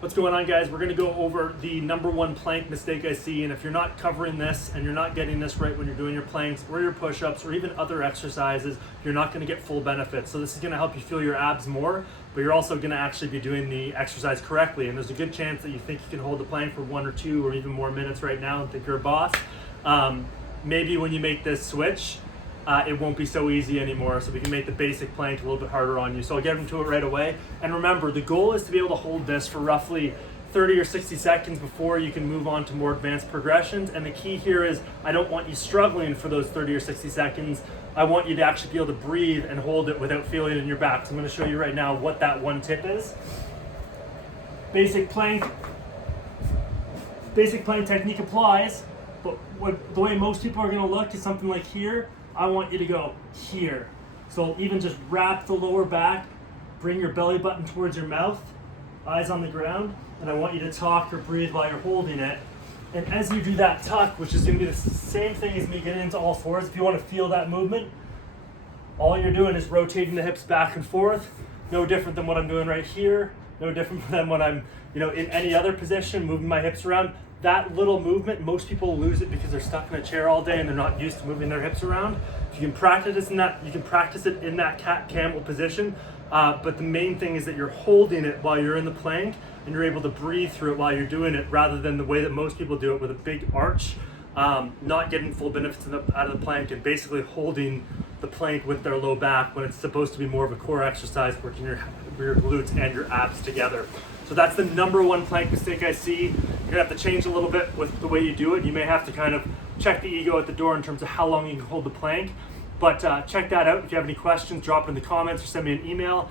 What's going on, guys? We're going to go over the number one plank mistake I see, and if you're not covering this and you're not getting this right when you're doing your planks or your push-ups or even other exercises, you're not going to get full benefits. So this is going to help you feel your abs more, but you're also going to actually be doing the exercise correctly, and there's a good chance that you think you can hold the plank for 1 or 2 or even more minutes right now and think you're a boss. Maybe when you make this switch, it won't be so easy anymore, so we can make the basic plank a little bit harder on you. So I'll get into it right away. And remember, the goal is to be able to hold this for roughly 30 or 60 seconds before you can move on to more advanced progressions. And the key here is I don't want you struggling for those 30 or 60 seconds. I want you to actually be able to breathe and hold it without feeling it in your back. So I'm going to show you right now what that one tip is. Basic plank technique applies, but the way most people are going to look is something like here. I want you to go here. So even just wrap the lower back, bring your belly button towards your mouth, eyes on the ground, and I want you to talk or breathe while you're holding it. And as you do that tuck, which is going to be the same thing as me getting into all fours, if you want to feel that movement, all you're doing is rotating the hips back and forth. No different than what I'm doing right here. No different than when I'm, in any other position, moving my hips around. That little movement, most people lose it because they're stuck in a chair all day and they're not used to moving their hips around. If you can practice it in that cat camel position, but the main thing is that you're holding it while you're in the plank and you're able to breathe through it while you're doing it, rather than the way that most people do it with a big arch, not getting full benefits out of the plank and basically holding the plank with their low back when it's supposed to be more of a core exercise, working your glutes and your abs together. So that's the number one plank mistake I see. You're gonna have to change a little bit with the way you do it. You may have to kind of check the ego at the door in terms of how long you can hold the plank. But check that out. If you have any questions, drop it in the comments or send me an email.